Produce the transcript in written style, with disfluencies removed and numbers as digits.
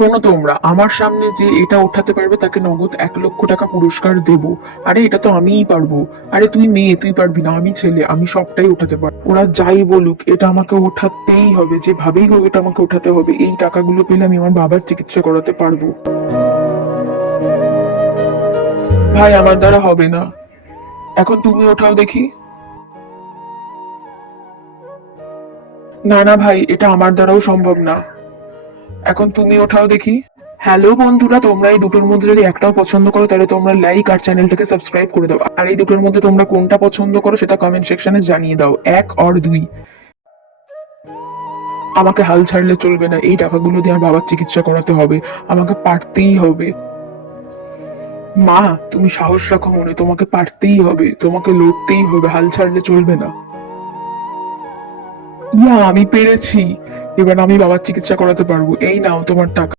শোনো তোমরা, আমার সামনে যে এটা ওঠাতে পারবে তাকে নগদ 1 লক্ষ টাকা পুরস্কার দেব। আরে এটা তো আমিই পারবো। আরে তুই মেয়ে, তুই পারবি না, আমি ছেলে, আমি সবটাই উঠাতে পারবো। ওরা যাই বলুক, এটা আমাকে ওঠাতেই হবে, যেভাবেই হোক এটা আমাকে ওঠাতে হবে। এই টাকাগুলো পেলে আমি আমার বাবার চিকিৎসা করাতে পারবো। ভাই আমার দ্বারা হবে না, এখন তুমি ওঠাও দেখি। না না ভাই, এটা আমার দ্বারাও সম্ভব না, এখন তুমি ওঠাও দেখি। হ্যালো বন্ধুরা, তোমরা এই দুটোর মধ্যে যদি একটাও পছন্দ করো তাহলে তোমরা লাইক আর চ্যানেলটাকে সাবস্ক্রাইব করে দাও। আর এই দুটোর মধ্যে তোমরা কোনটা পছন্দ করো সেটা কমেন্ট সেকশনে জানিয়ে দাও, 1 আর 2। আমাকে হাল ছাড়লে চলবে না, এই টাকাগুলো দিয়ে আমার বাবার চিকিৎসা করাতে হবে, আমাকে পারতেই হবে। মা, তুমি সাহস রাখো মনে, তোমাকে পারতেই হবে, তোমাকে লড়তেই হবে, হাল ছাড়লে চলবে না। ইয়া, আমি পেরেছি। এবার আমি বাবার চিকিৎসা করাতে পারবো, এই নাও তোমার টাকা।